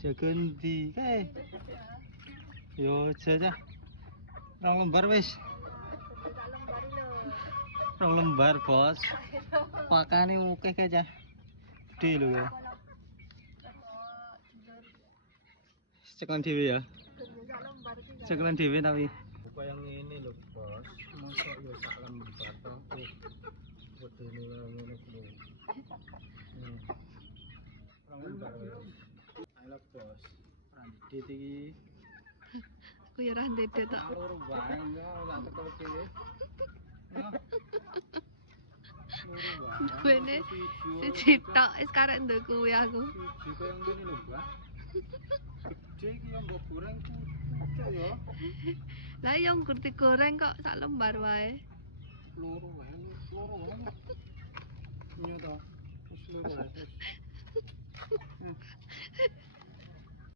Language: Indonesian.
Jaga ndi kae? Yo aja. Rong lembar wis. Rong lembar, Bos. Makane akeh kae cah. Gede lho ya. Cekelan dhewe ya. Cekelan dhewe tapi. Buka yang ini lho, Bos. Mosok yo sak lembar to. Bodone ngono kuwi. Rong lembar. Ayo Bos. Randit iki. Aku ya randit tok. Loro wae enggak tekel dhewe. Bene siji tok wis karek nduk kuwi aku. Siji kaya ngene lho, Mbak. Gede iki yang mbok goreng kucuk ya. Lah yo ngerti goreng kok sak lembar wae. Loro wae. Iya to. Wis loro wae.